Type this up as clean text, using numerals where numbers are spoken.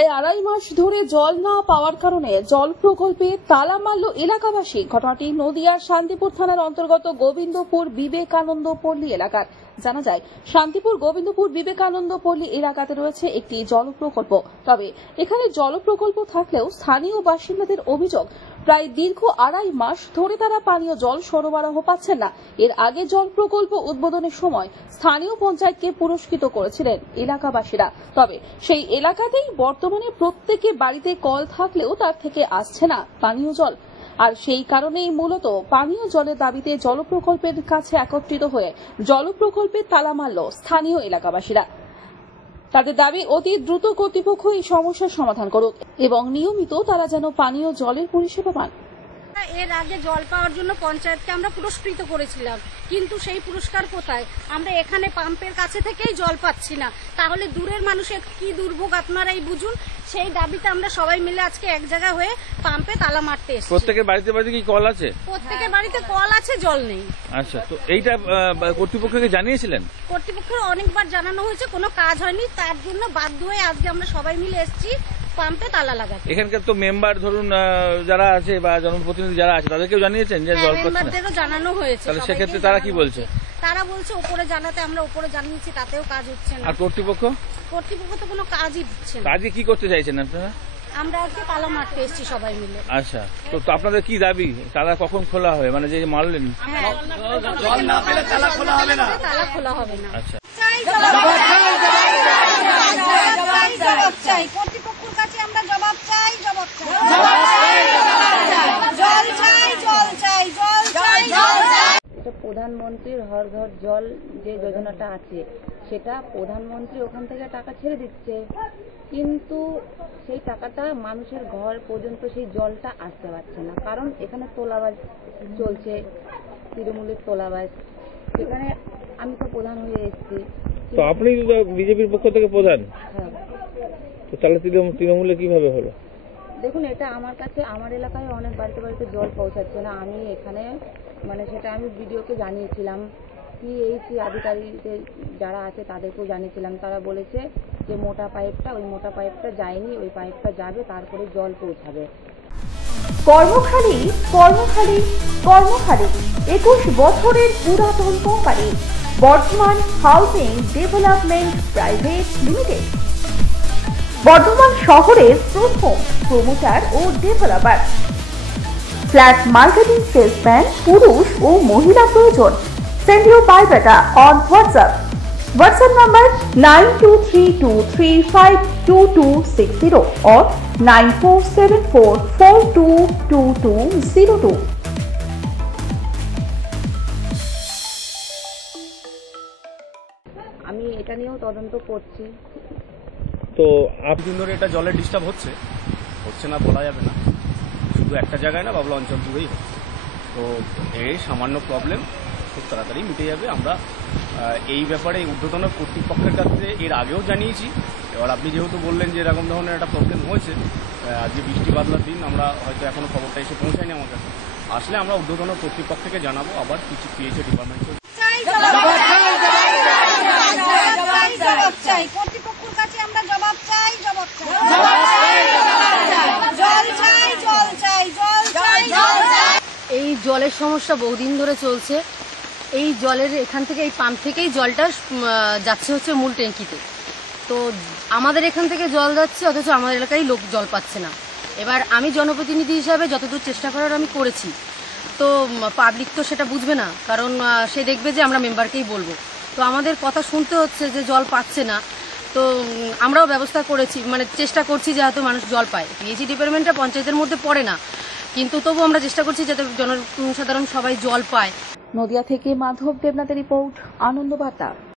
প্রায় আড়াই মাস ধরে জল না পাওয়ার কারণে জল প্রকল্পে তালা মারল এলাকাবাসী। ঘটনাটি নদিয়ার শান্তিপুর থানার অন্তর্গত গোবিন্দপুর বিবেকানন্দ পল্লী এলাকার। জানা যায়, শান্তিপুর গোবিন্দপুর বিবেকানন্দ পল্লী এলাকাতে রয়েছে একটি জল প্রকল্প। তবে এখানে জল প্রকল্প থাকলেও স্থানীয় বাসিন্দাদের অভিযোগ, প্রায় দীর্ঘ আড়াই মাস ধরে তারা পানীয় জল সরবরাহ পাচ্ছেন না। এর আগে জল প্রকল্প উদ্বোধনের সময় স্থানীয় পঞ্চায়েতকে পুরস্কৃত করেছিলেন এলাকাবাসীরা। তবে সেই এলাকাতেই বর্তমানে প্রত্যেকে বাড়িতে কল থাকলেও তার থেকে আসছে না পানীয় জল। আর সেই কারণেই মূলত পানীয় জলের দাবিতে জল প্রকল্পের কাছে একত্রিত হয়ে জল প্রকল্পে তালা মারল স্থানীয় এলাকাবাসীরা। তাদের দাবি, অতি দ্রুত কর্তৃপক্ষ এই সমস্যার সমাধান করুক এবং নিয়মিত তারা যেন পানীয় জলের পরিষেবা পান। এর আগে জল পাওয়ার জন্য পঞ্চায়েতকে আমরা পুরস্কৃত করেছিলাম, কিন্তু সেই পুরস্কার কোথায়? আমরা এখানে পাম্পের কাছে থেকেই জল পাচ্ছি না। তাহলে দূরের মানুষের কি দুর্ভোগ আপনারাই বুঝুন। সেই দাবিতে আমরা সবাই মিলে আজকে এক জায়গা হয়ে পাম্পে তালা মারতে এসেছি। প্রত্যেকের বাড়িতে বাড়িতে কি কল আছে? প্রত্যেকের বাড়িতে কল আছে, জল নেই। আচ্ছা, তো এইটা কর্তৃপক্ষকে জানিয়েছিলেন? কর্তৃপক্ষের অনেকবার জানানো হয়েছে, কোনো কাজ হয়নি। তার জন্য বাধ্য হয়ে আজকে আমরা সবাই মিলে এসেছি পাম্পে তালা লাগাতে। এখানকার তো মেম্বার ধরুন যারা আছে বা জনপ্রতিনিধি যারা আছে তাদেরকেও জানিয়েছেন যে জল পাচ্ছে না? মেম্বারদেরও জানানো হয়েছে। তাহলে সেক্ষেত্রে তারা কি বলছে? তারা বলছে উপরে জানাতে, আমরা উপরে জানিয়েছি, তাতেও কাজ হচ্ছে না। আর কর্তৃপক্ষ তো কোনো কাজই দিচ্ছে না। কাজে কি করতে চাইছেন আপনারা? আমরা আজকে তালা মারতে এসেছি সবাই মিলে। আচ্ছা, তো আপনাদের কি দাবি? তালা কখন খোলা হবে? মানে যে মারলেন জল না পেলে তালা খোলা হবে না। তালা খোলা হবে না। আচ্ছা, কর্তৃপক্ষের কাছে আমরা জবাব চাই। এটা প্রধানমন্ত্রীর হর ঘর জল যে যোজনাটা আছে, সেটা প্রধানমন্ত্রী ওখান থেকে টাকা ছেড়ে দিচ্ছে, কিন্তু সেই টাকাটা মানুষের ঘর পর্যন্ত সেই জলটা আসতে পারছে না। কারণ এখানে তোলাবাজ চলছে, তৃণমূলের তোলাবাজ। সেখানে আমি তো প্রধান হয়ে এসেছি। তো আপনি তো বিজেপির পক্ষ থেকে প্রধান। হ্যাঁ, তো তাহলে তৃণমূলে কিভাবে হলো? দেখুন, এটা আমার কাছে, আমার এলাকায় অনেক বাড়িতে বাড়িতে জল পৌঁছাচ্ছে না। আমি এখানে সেটা আমি ভিডিওকে জানিয়েছিলাম, পিএইচি আধিকারিকদের যারা আছে তাদেরকেও জানিয়েছিলাম। তারা বলেছে যে মোটা পাইপটা যায়নি, ওই পাইপটা যাবে, তারপরে জল পৌঁছাবে। কর্মখালী 21 বছরের পুরাতন company Bardhaman housing development private limited, Bardhaman শহরের প্রথম প্রমোটার ও ডেভেলপার। ফ্ল্যাট মার্কেটিং সেলসম্যান, পুরুষ ও মহিলা প্রয়োজন। Send your biodata on WhatsApp number 9232352260 or 9474422202। আমি এটা নিয়েও তদন্ত করছি। তো দিন ধরে এটা জলের ডিস্টার্ব হচ্ছে না বলা যাবে না, শুধু একটা জায়গায় না, বাবলা অঞ্চল জুড়েই হচ্ছে। তো এই সামান্য প্রবলেম খুব তাড়াতাড়ি মিটে যাবে। আমরা এই ব্যাপারে ঊর্ধ্বতন কর্তৃপক্ষের কাছে এর আগেও জানিয়েছি। এবার আপনি যেহেতু বললেন যে এরকম ধরনের একটা প্রবলেম হয়েছে, আজকে বৃষ্টি বাদলার দিন, আমরা হয়তো এখনো খবরটা এসে পৌঁছায়নি আমার কাছে। আসলে আমরা ঊর্ধ্বতন কর্তৃপক্ষকে জানাবো। আবার কিছু পিএইচি ডিপার্টমেন্ট কর্তৃপক্ষের কাছে আমরা জবাব চাই। এই জলের সমস্যা বহুদিন ধরে চলছে। এই জলের এখান থেকে, এই পাম্প থেকেই জলটা যাচ্ছে হচ্ছে মূল ট্যাঙ্কিতে। তো আমাদের এখান থেকে জল যাচ্ছে, অথচ আমাদের এলাকায় লোক জল পাচ্ছে না। এবার আমি জনপ্রতিনিধি হিসাবে যতদূর চেষ্টা করার আমি করেছি, তো পাবলিক তো সেটা বুঝবে না, কারণ সে দেখবে যে আমরা মেম্বারকেই বলবো। তো আমাদের কথা শুনতে হচ্ছে যে জল পাচ্ছে না। তো আমরাও ব্যবস্থা করেছি, চেষ্টা করছি যে হয়তো মানুষ জল পায়। পিএইচি ডিপার্টমেন্টটা পঞ্চায়েতের মধ্যে পড়ে না, কিন্তু তবু আমরা চেষ্টা করছি যাতে জনসাধারণ সবাই জল পায়। নদিয়া থেকে মাধব দেবনাথের রিপোর্ট, আনন্দ বার্তা।